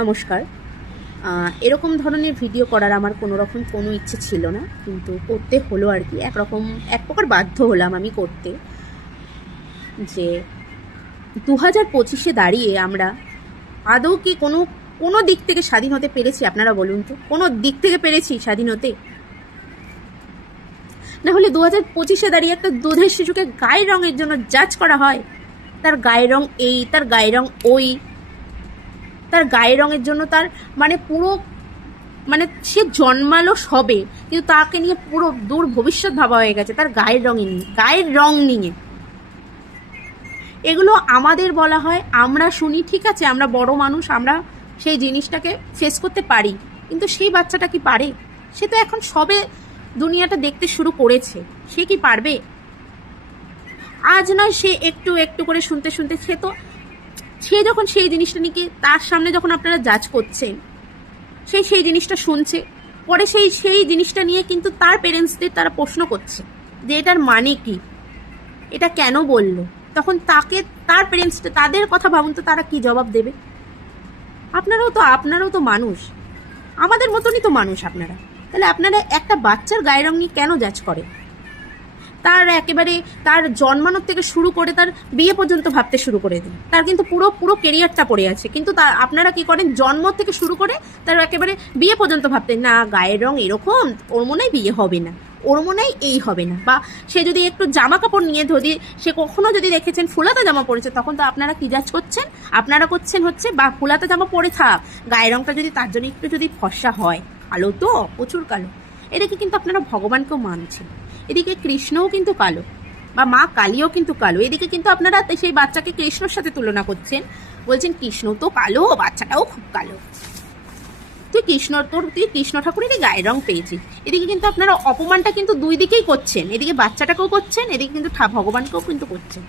নমস্কার। এরকম ধরনের ভিডিও করার আমার কোনো ইচ্ছে ছিল না, কিন্তু করতে হলো আর কি। এক প্রকার বাধ্য হলাম আমি করতে। যে 2025-এ দাঁড়িয়ে আমরা আদৌ কি কোনো দিক থেকে স্বাধীন হতে পেরেছি? আপনারা বলুন তো, কোনো দিক থেকে পেরেছি স্বাধীন হতে? না হলে 2025-এ দাঁড়িয়ে একটা দুধের শিশুকে গায়ের রঙের জন্য জাজ করা হয়। তার গায়ের রং এই, তার গায়ের রং ওই, তার গায়ের রঙের জন্য তার সে জন্মালো সবে, কিন্তু তাকে নিয়ে পুরো দূর ভবিষ্যৎ ভাবা হয়ে গেছে তার গায়ের রং নিয়ে। এগুলো আমাদের বলা হয়, আমরা শুনি, ঠিক আছে, আমরা বড় মানুষ, আমরা সেই জিনিসটাকে ফেস করতে পারি, কিন্তু সেই বাচ্চাটা কি পারে? সে তো এখন সবে দুনিয়াটা দেখতে শুরু করেছে, সে কি পারবে? আজ নয়, সে একটু একটু করে শুনতে শুনতে সে যখন সেই জিনিসটা নিয়ে তার সামনে যখন আপনারা জাজ করছেন, সেই জিনিসটা শুনছে, পরে সেই জিনিসটা নিয়ে কিন্তু তার প্যারেন্টসদের তারা প্রশ্ন করছে যে এটার মানে কি, এটা কেন বললো। তখন তার প্যারেন্টসটা, তাদের কথা ভাবুন তো, তারা কি জবাব দেবে? আপনারাও তো মানুষ, আমাদের মতনই তো মানুষ আপনারা। তাহলে আপনারা একটা বাচ্চার গায়ের রং নিয়ে কেন জাজ করে? তার জন্মানোর থেকে শুরু করে তার বিয়ে পর্যন্ত ভাবতে শুরু করে দিন। তার কিন্তু পুরো কেরিয়ারটা পড়ে আছে, কিন্তু আপনারা কি করেন? জন্ম থেকে শুরু করে তার একেবারে বিয়ে পর্যন্ত ভাবতেন না, গায়ের রং এরকম, ওর মনে হয় বিয়ে হবে না, ওর মনে হয় এই হবে না। বা সে যদি একটু জামা কাপড় নিয়ে সে কখনো যদি দেখেছেন ফুলাতা জামা পরেছে, তখন তো আপনারা কি জাজ করছেন? আপনারা করছেন হচ্ছে, বা ফুলাতা জামা পরে থাক, গায়ের রংটা যদি তার জন্য একটু যদি ফর্সা হয়, কালো তো প্রচুর কালো, এদিকে কিন্তু আপনারা ভগবানকেও মানছেন, এদিকে কৃষ্ণও কিন্তু কালো, বা মা কালীও কিন্তু কালো, এদিকে কিন্তু আপনারা সেই বাচ্চাকে কৃষ্ণর সাথে তুলনা করছেন, বলছেন কৃষ্ণ তো কালো, বাচ্চাটাও খুব কালো। তুই কৃষ্ণ ঠাকুরেরই গায়ের রং পেয়েছিস। এদিকে কিন্তু আপনারা অপমানটা কিন্তু দুই দিকেই করছেন, এদিকে বাচ্চাটাকেও করছেন, এদিকে কিন্তু ভগবানকেও কিন্তু করছেন।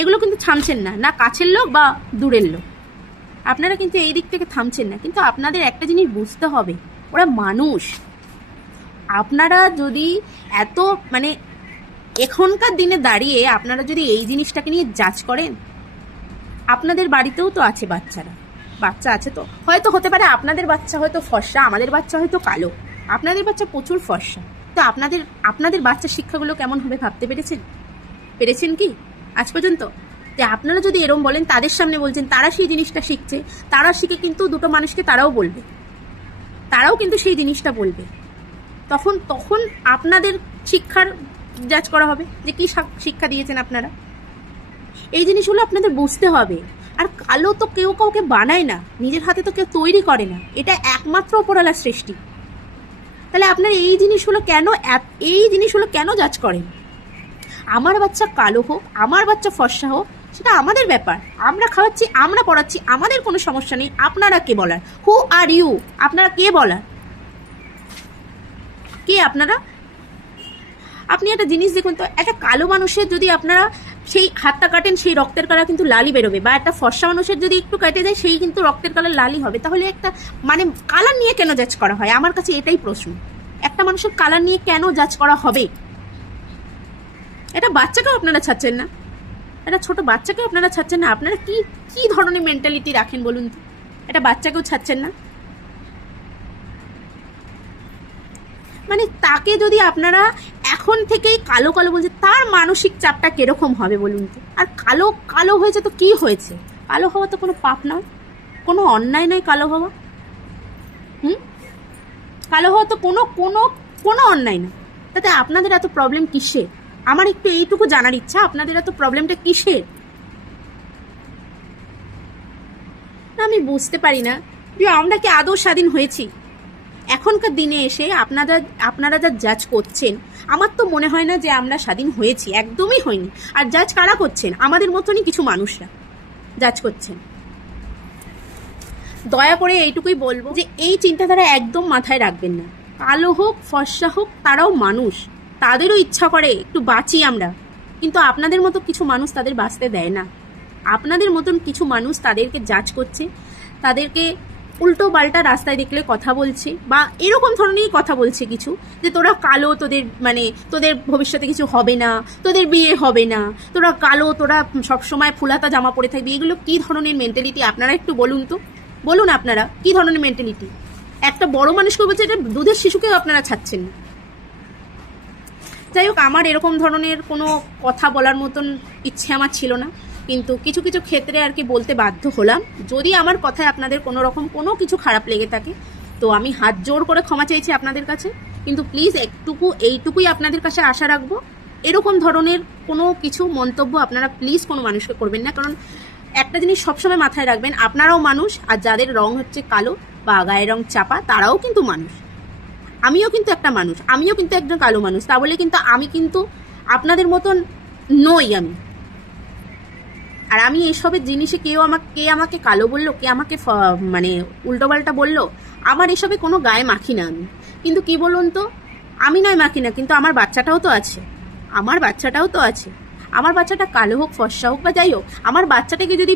এগুলো কিন্তু থামছেন না কাছের লোক বা দূরের লোক, আপনারা কিন্তু এই দিক থেকে থামছেন না। কিন্তু আপনাদের একটা জিনিস বুঝতে হবে, ওরা মানুষ। আপনারা যদি এখনকার দিনে দাঁড়িয়ে আপনারা যদি এই জিনিসটাকে নিয়ে জাজ করেন, আপনাদের বাড়িতেও তো আছে বাচ্চা আছে, তো হয়তো হতে পারে আপনাদের বাচ্চা হয়তো ফর্সা, আমাদের বাচ্চা হয়তো কালো, আপনাদের বাচ্চা প্রচুর ফর্সা। তো আপনাদের বাচ্চার শিক্ষাগুলো কেমন হবে ভাবতে পেরেছেন কি আজ পর্যন্ত? যে আপনারা যদি এরম বলেন, তাদের সামনে বলছেন, তারা সেই জিনিসটা শিখছে, তারা শিখে কিন্তু দুটো মানুষকে তারাও কিন্তু সেই জিনিসটা বলবে। তখন আপনাদের শিক্ষার জাজ করা হবে যে কি শিক্ষা দিয়েছেন আপনারা। এই জিনিসগুলো আপনাদের বুঝতে হবে। আর কালো তো কেউ কাউকে বানায় না, নিজের হাতে তো কেউ তৈরি করে না, এটা একমাত্র উপরওয়ালার সৃষ্টি। তাহলে আপনারা এই জিনিসগুলো কেন জাজ করেন? আমার বাচ্চা কালো হোক, আমার বাচ্চা ফর্সা হোক, সেটা আমাদের ব্যাপার। আমরা খাওয়াচ্ছি, আমরা পড়াচ্ছি, আমাদের কোনো সমস্যা নেই। আপনারা কে বলার? হু আর ইউ? আপনারা কে বলার? কে আপনারা? আপনি একটা জিনিস দেখুন তো, একটা কালো মানুষের যদি আপনারা সেই হাতটা কাটেন, সেই রক্তের কালার কিন্তু লালই বেরোবে, বা একটা ফর্সা মানুষের যদি একটু কেটে যায়, সেই কিন্তু রক্তের কালার লালই হবে। তাহলে একটা কালার নিয়ে কেন জাজ করা হয়? আমার কাছে এটাই প্রশ্ন। একটা মানুষের কালার নিয়ে কেন জাজ করা হবে? এটা বাচ্চাকেও আপনারা ছাড়ছেন না, একটা ছোট বাচ্চাকেও আপনারা ছাড়ছেন না। আপনারা কি ধরনের মেন্টালিটি রাখেন বলুন তো? একটা বাচ্চাকেও ছাড়ছেন না। তাকে যদি আপনারা এখন থেকেই কালো বলছে, তার মানসিক চাপটা কিরকম হবে বলুন তো? আর কালো হয়েছে তো কি হয়েছে? কালো হওয়া তো কোনো পাপ নয়, কোনো অন্যায় নয় কালো হওয়া। কালো হওয়া তো কোনো অন্যায় না। তাতে আপনাদের এত প্রবলেম কিসের? আমার একটু এইটুকু জানার ইচ্ছা, আপনাদের এত প্রবলেমটা কিসের? না, আমি বুঝতে পারি না যে আমরা কি আদৌ স্বাধীন হয়েছি এখনকার দিনে এসে। আপনারা যা জাজ করছেন, আমার তো মনে হয় না যে আমরা স্বাধীন হয়েছি, একদমই হয়নি। আর জাজ কারা করছেন? আমাদের মতনই কিছু মানুষরা জাজ করছেন। দয়া করে এইটুকুই বলবো যে এই চিন্তাধারা একদম মাথায় রাখবেন না। কালো হোক, ফর্সা হোক, তারাও মানুষ, তাদেরও ইচ্ছা করে একটু বাঁচি আমরা, কিন্তু আপনাদের মতো কিছু মানুষ তাদের বাঁচতে দেয় না। আপনাদের মতন কিছু মানুষ তাদেরকে জাজ করছে, তাদেরকে উল্টো পাল্টা রাস্তায় দেখলে কথা বলছে, বা এরকম ধরনেরই কথা বলছে কিছু, যে তোরা কালো, তোদের ভবিষ্যতে কিছু হবে না, তোদের বিয়ে হবে না, তোরা কালো, তোরা সবসময় ফুলাতা জামা পরে থাকবি। এগুলো কি ধরনের মেন্টালিটি আপনারা একটু বলুন তো? বলুন আপনারা কি ধরনের মেন্টালিটি? একটা বড় মানুষকে বলছে, এটা দুধের শিশুকেও আপনারা ছাড়ছেন না। যাই হোক, আমার এরকম ধরনের কোনো কথা বলার মতন ইচ্ছে আমার ছিল না, কিন্তু কিছু কিছু ক্ষেত্রে আর কি বলতে বাধ্য হলাম। যদি আমার কথায় আপনাদের কোনো রকম কোনো কিছু খারাপ লেগে থাকে, তো আমি হাত জোর করে ক্ষমা চাইছি আপনাদের কাছে। কিন্তু প্লিজ এইটুকুই আপনাদের কাছে আশা রাখবো, এরকম ধরনের কোনো কিছু মন্তব্য আপনারা প্লিজ কোনো মানুষকে করবেন না। কারণ একটা জিনিস সবসময় মাথায় রাখবেন, আপনারাও মানুষ, আর যাদের রং হচ্ছে কালো বা গায়ের রং চাপা তারাও কিন্তু মানুষ। আমিও কিন্তু একটা মানুষ, আমিও কিন্তু একজন কালো মানুষ। তা বলে কিন্তু আমি কিন্তু আপনাদের মতন নই আমি। আর আমি এইসবের জিনিসে কে আমাকে কালো বললো, কে আমাকে মানে উল্টোপাল্টা বললো, আমার এসবে কোনো গায়ে মাখি না আমি। কিন্তু কি বলুন তো, আমি নয় মাখি না, কিন্তু আমার বাচ্চাটাও তো আছে, আমার বাচ্চাটা কালো হোক ফর্সা হোক বা যাই হোক, আমার বাচ্চাটাকে যদি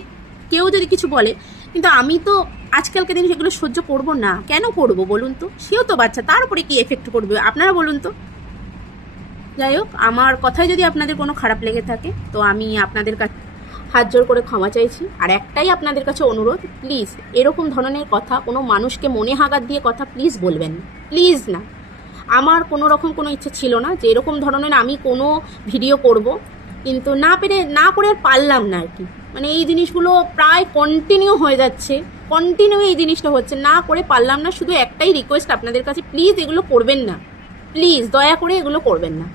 কেউ কিছু বলে, কিন্তু আমি তো আজকালকে দিন সেগুলো সহ্য করব না। কেন করব বলুন তো? সেও তো বাচ্চা, তার উপরে কি এফেক্ট করবে আপনারা বলুন তো? যাই হোক, আমার কথায় যদি আপনাদের কোনো খারাপ লেগে থাকে, তো আমি আপনাদের কাছে হাত জোর করে ক্ষমা চাইছি। আর একটাই আপনাদের কাছে অনুরোধ, প্লিজ এরকম ধরনের কথা কোনো মানুষকে মনে হাগাত দিয়ে কথা প্লিজ বলবেন না, প্লিজ না। আমার কোনো রকম কোনো ইচ্ছে ছিল না যে এরকম ধরনের আমি কোনো ভিডিও করব, কিন্তু না করে আর পারলাম না আর কি। মানে এই জিনিসগুলো প্রায় কন্টিনিউ হয়ে যাচ্ছে, এই জিনিসটা হচ্ছে, না করে পারলাম না। শুধু একটাই রিকোয়েস্ট আপনাদের কাছে, প্লিজ এগুলো করবেন না, প্লিজ দয়া করে এগুলো করবেন না।